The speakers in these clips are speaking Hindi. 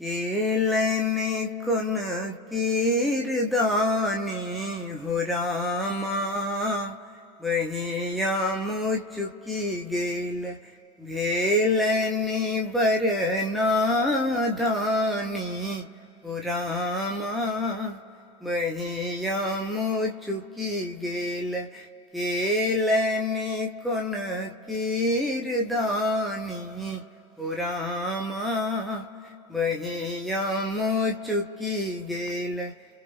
केलने कुन कीरदानी हो रामा, बहिया मुचुकी गेल भेलनि बरनाधानी हो रामा, बहिया मुचुकी गेल केलनि कुन कीरदानी हो रामा, बहिया मुचुकी गेल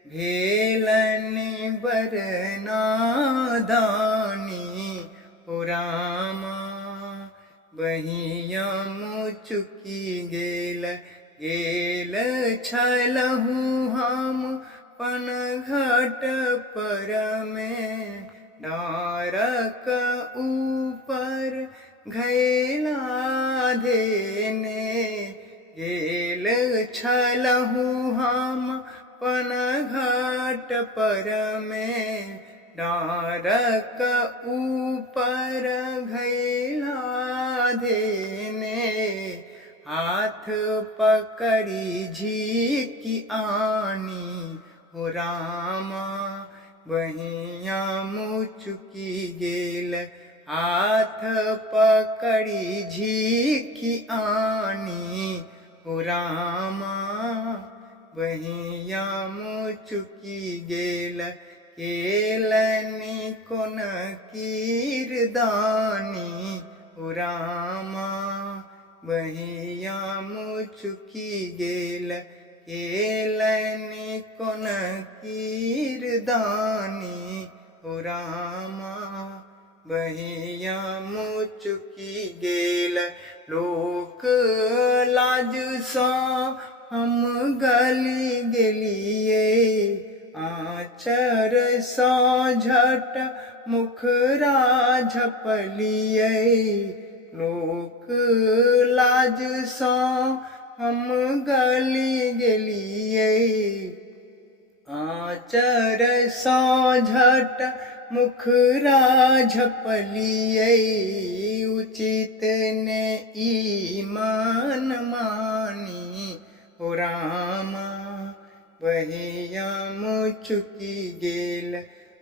भेलनि बरनाधानी हो रामा, बहिया मुचुकी गेल छलहु हम पन घट पर में, डारक ऊपर घैला धेने, गेल छलहु हम पन घाट पर में, डारक ऊपर घैला धेने, हाथ पकड़ी झीकी आनी हो रामा, बहिया मुचुकी गेल हाथ पकड़ी झीकी आनी हो रामा, बहिया मुचुकी गेल केलनि कुन कीरदानी हो रामा, बहिया मुचुकी गेल केलनि कुन कीरदानी हो रामा, बहिया मुचुकी गेल लोक लाज सा हम गली गेलिए, आचर सा झट मुखरा झपलिए, लोक लाज सा हम गली गेलिए, आचर सा झट मुखरा झपलिए, उचित ने ईमान मानी हो रामा, बहिया मुचुकी गेल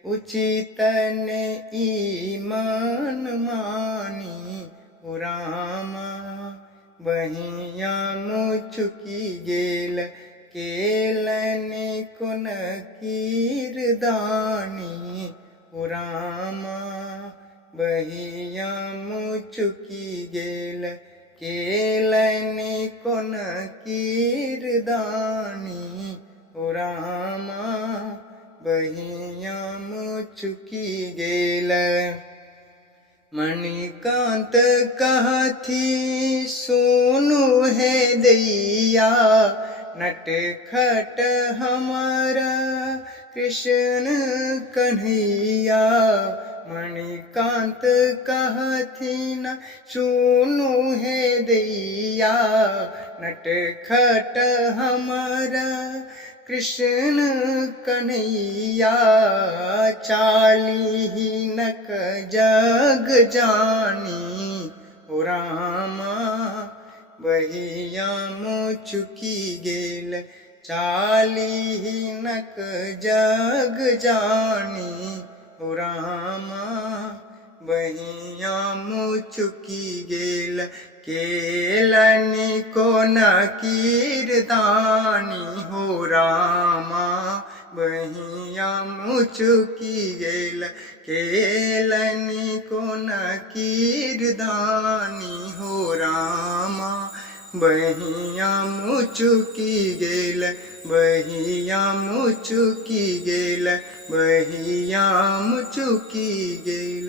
उचित ने ईमान मानी हो रामा, बहिया मुचुकी गेल केलनि कुन कीरदानी हो रामा, बहिया मुचुकी गेल केलनि कुन कीरदानी हो रामा, बहिया मुचुकी गेल। मणिकांत कहथी सोनू है दैया, नटखट हमारा कृष्ण कन्हैया, मणिकांत कहथिन सोनू है दैया, नटखट हमारा कृष्ण कन्हैया, चालीनक जग जानी हो रामा, बहिया मुचुकी गेल चालीनक जग जानी हो रामा, बहिया मुचुकी गेल केलनि कुन कीरदानी हो रामा, बहिया मुचुकी गेल केलनि कुन कीरदानी हो रामा, बहिया मुचुकी गेल, बहिया मुचुकी गेल, बहिया मुचुकी गेल।